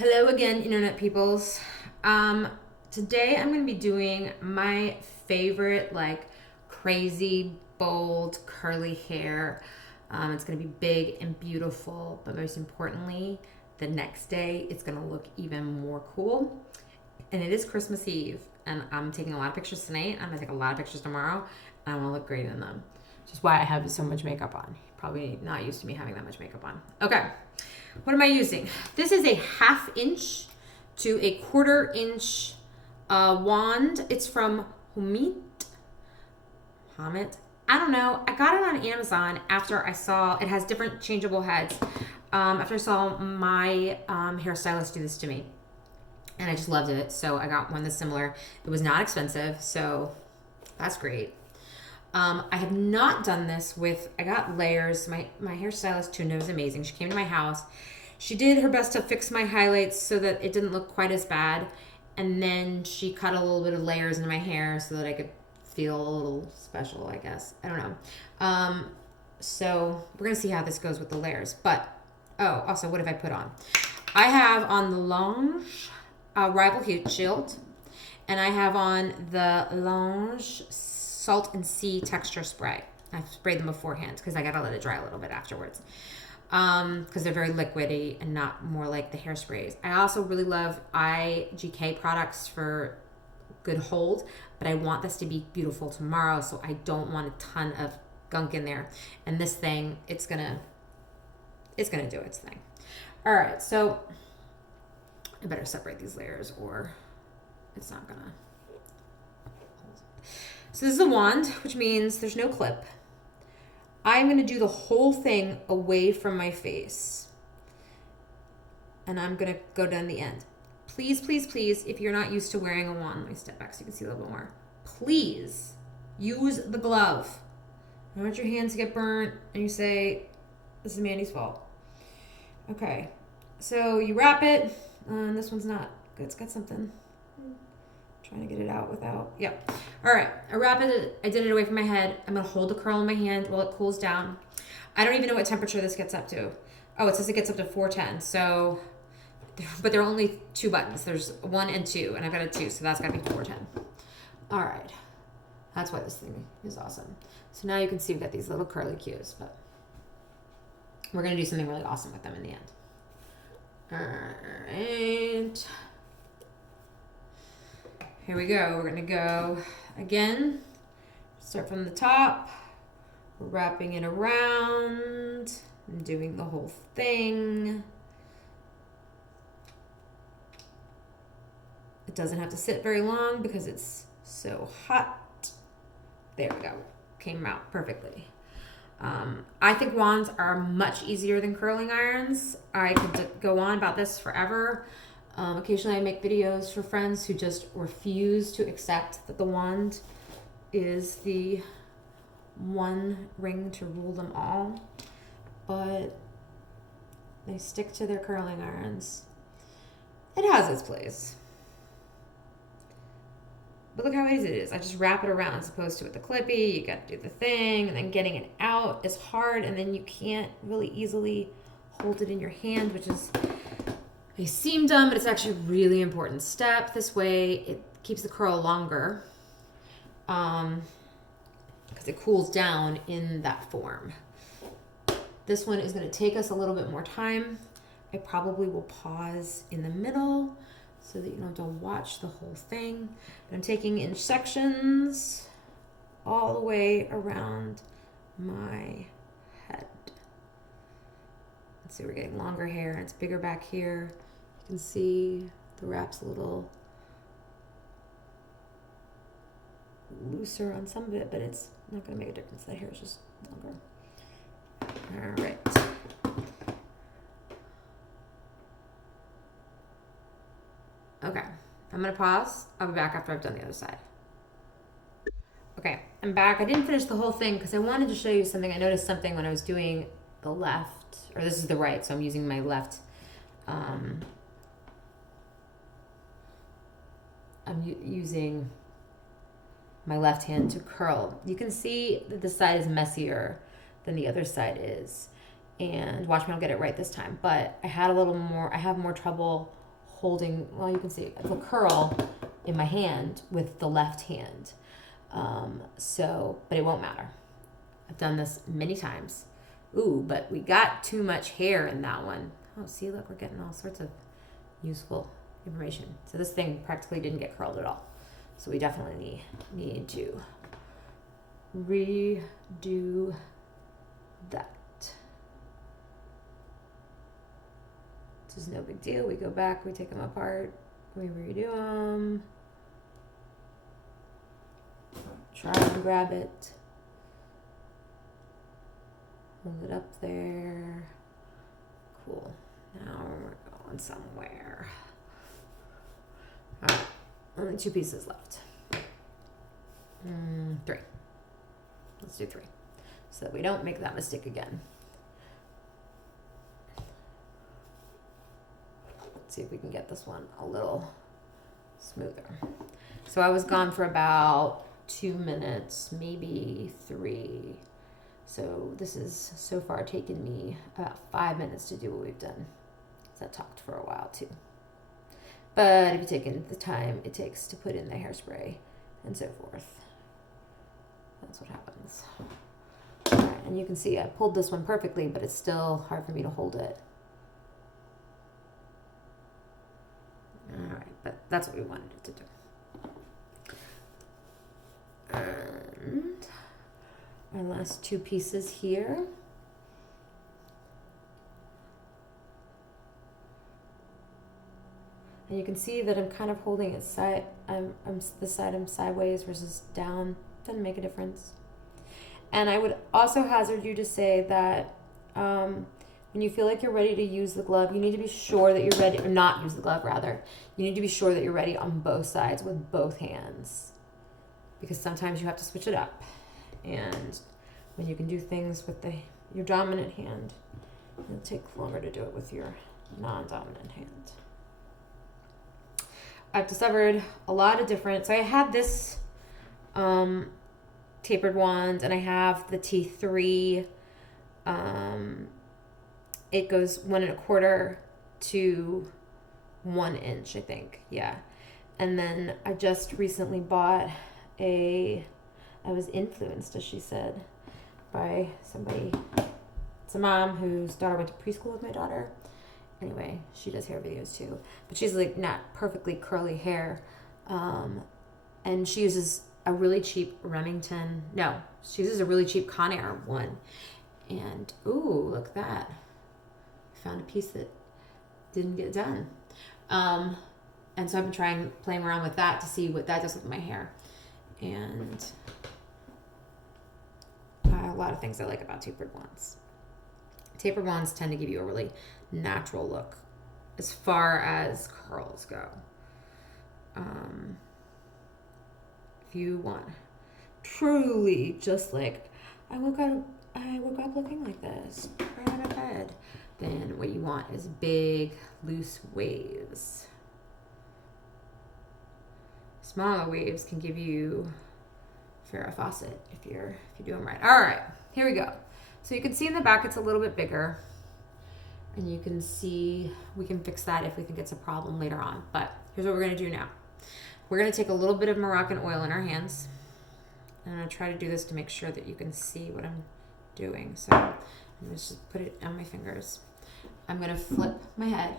Hello again, internet peoples. Today I'm going to be doing my favorite, like, crazy, bold, curly hair. It's going to be big and beautiful, but most importantly, the next day it's going to look even more cool. And it is Christmas Eve, and I'm taking a lot of pictures tonight. I'm going to take a lot of pictures tomorrow, and I want to look great in them. Which is why I have so much makeup on. Probably not used to me having that much makeup on. Okay. What am I using? This is a 1/2 inch to a 1/4 inch wand. It's from Homitt. I don't know. I got it on Amazon after I saw it has different changeable heads. After I saw my hairstylist do this to me, and I just loved it. So I got one that's similar. It was not expensive, so that's great. I have not done this with, I got layers. My hairstylist, Tuna, was amazing. She came to my house. She did her best to fix my highlights so that it didn't look quite as bad. And then she cut a little bit of layers into my hair so that I could feel a little special, I guess. I don't know. So we're going to see how this goes with the layers. But, also, what have I put on? I have on the Lange Rival Heat Shield. And I have on the Lange Salt and Sea Texture Spray. I've sprayed them beforehand because I gotta let it dry a little bit afterwards. Because they're very liquidy and not more like the hairsprays. I also really love IGK products for good hold, but I want this to be beautiful tomorrow, so I don't want a ton of gunk in there. And this thing, it's gonna do its thing. All right, so I better separate these layers or it's not gonna. So this is a wand, which means there's no clip. I'm going to do the whole thing away from my face. And I'm going to go down the end. Please, please, please, if you're not used to wearing a wand, let me step back so you can see a little bit more. Please use the glove. I don't want your hands to get burnt and you say, this is Mandy's fault. Okay, so you wrap it. This one's not good. It's got something. Trying to get it out without, yep. All right, I wrap it, I did it away from my head. I'm gonna hold the curl in my hand while it cools down. I don't even know what temperature this gets up to. Oh, it says it gets up to 410, so, but there are only 2 buttons. There's 1 and 2, and I've got a 2, so that's gotta be 410. All right, that's why this thing is awesome. So now you can see we've got these little curly cues, but we're gonna do something really awesome with them in the end. All right. Here we go. We're going to go again. Start from the top. Wrapping it around. And doing the whole thing. It doesn't have to sit very long because it's so hot. There we go. Came out perfectly. I think wands are much easier than curling irons. I could go on about this forever. Occasionally I make videos for friends who just refuse to accept that the wand is the one ring to rule them all, but they stick to their curling irons. It has its place. But look how easy it is. I just wrap it around as opposed to with the clippy. You got to do the thing, and then getting it out is hard, and then you can't really easily hold it in your hand, which is... They seem dumb, but it's actually a really important step. This way, it keeps the curl longer because it cools down in that form. This one is going to take us a little bit more time. I probably will pause in the middle so that you don't have to watch the whole thing. But I'm taking in sections all the way around my head. Let's see, we're getting longer hair and it's bigger back here. You can see the wrap's a little looser on some of it, but it's not going to make a difference. That hair is just longer. All right. Okay, I'm going to pause. I'll be back after I've done the other side. Okay, I'm back. I didn't finish the whole thing because I wanted to show you something. I noticed something when I was doing the left, or this is the right, so I'm using my left. I'm using my left hand to curl. You can see that this side is messier than the other side is. And watch me, I'll get it right this time. But I have more trouble holding, well, you can see the curl in my hand with the left hand. But it won't matter. I've done this many times. Ooh, but we got too much hair in that one. Oh, see, look, we're getting all sorts of useful information. So this thing practically didn't get curled at all. So we definitely need to redo that. This is no big deal. We go back, we take them apart, we redo them. Try and grab it. Hold it up there. Cool. Now we're going somewhere. All right. Only 2 pieces left. 3. Let's do 3 so that we don't make that mistake again. Let's see if we can get this one a little smoother. So I was gone for about 2 minutes, maybe 3. So this has so far taken me about 5 minutes to do what we've done. So I talked for a while too. But if you take in the time it takes to put in the hairspray and so forth, that's what happens. All right, and you can see I pulled this one perfectly, but it's still hard for me to hold it. All right, but that's what we wanted it to do. And our last 2 pieces here. And you can see that I'm kind of holding it side. This side I'm sideways versus down. Doesn't make a difference. And I would also hazard you to say that when you feel like you're ready to use the glove, you need to be sure that you're ready, or not use the glove rather. You need to be sure that you're ready on both sides with both hands, because sometimes you have to switch it up. And when you can do things with your dominant hand, it'll take longer to do it with your non-dominant hand. I've discovered a lot of different, so I had this tapered wand, and I have the T3. It goes 1 1/4 to 1 inch, I think. Yeah. And then I just recently bought I was influenced, as she said, by somebody. It's a mom whose daughter went to preschool with my daughter. Anyway, she does hair videos too, but she's like not perfectly curly hair. And she uses a really cheap Remington. No, she uses a really cheap Conair one. And ooh, look at that. I found a piece that didn't get done. And so I've been playing around with that to see what that does with my hair. And a lot of things I like about tapered wands. Tapered wands tend to give you a really natural look as far as curls go. If you want truly just like, I woke up looking like this right out of bed, then what you want is big, loose waves. Smaller waves can give you Farrah Fawcett if you do them right. All right, here we go. So you can see in the back it's a little bit bigger, and you can see we can fix that if we think it's a problem later on. But here's what we're going to do now. We're going to take a little bit of Moroccanoil in our hands. And I'm going to try to do this to make sure that you can see what I'm doing. So I'm going to just put it on my fingers. I'm going to flip my head.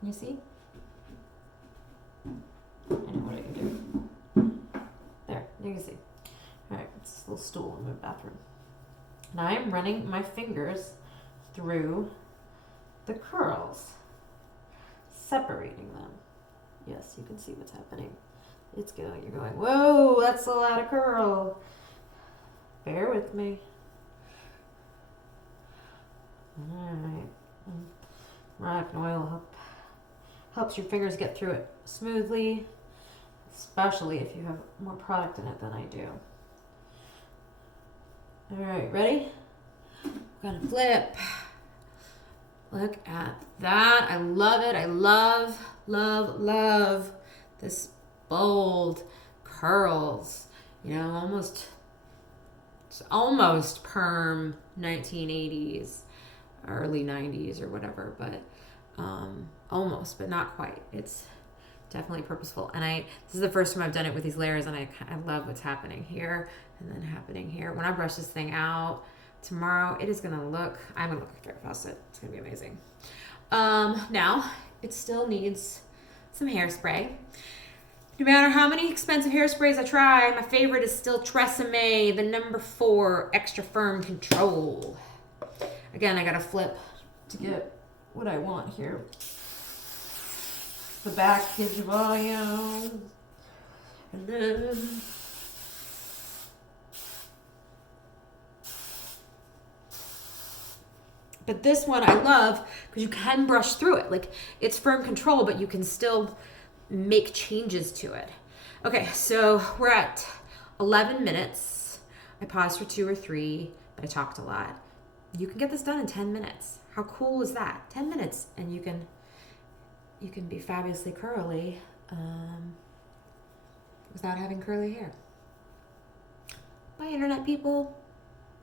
Can you see? I know what I can do. There, you can see. All right, it's a little stool in my bathroom. Now I'm running my fingers through the curls, separating them. Yes, you can see what's happening. It's going, you're going, whoa, that's a lot of curl. Bear with me. All right. Moroccanoil helps your fingers get through it smoothly, especially if you have more product in it than I do. All right, ready? We're gonna flip. Look at that. I love it. I love, love, love this bold curls. You know, it's almost perm 1980s, early 90s or whatever, but almost, but not quite. It's definitely purposeful. And this is the first time I've done it with these layers, and I love what's happening here and then happening here. When I brush this thing out tomorrow, I'm gonna look like Farrah Fawcett. It's gonna be amazing. Now it still needs some hairspray. No matter how many expensive hairsprays I try, my favorite is still Tresemme, the number 4 Extra Firm Control. Again, I gotta flip to get what I want here. The package volume. And then but this one I love because you can brush through it. Like, it's firm control, but you can still make changes to it. Okay, so we're at 11 minutes. I paused for 2 or 3, but I talked a lot. You can get this done in 10 minutes. How cool is that? 10 minutes, and you can be fabulously curly without having curly hair. Bye, internet people.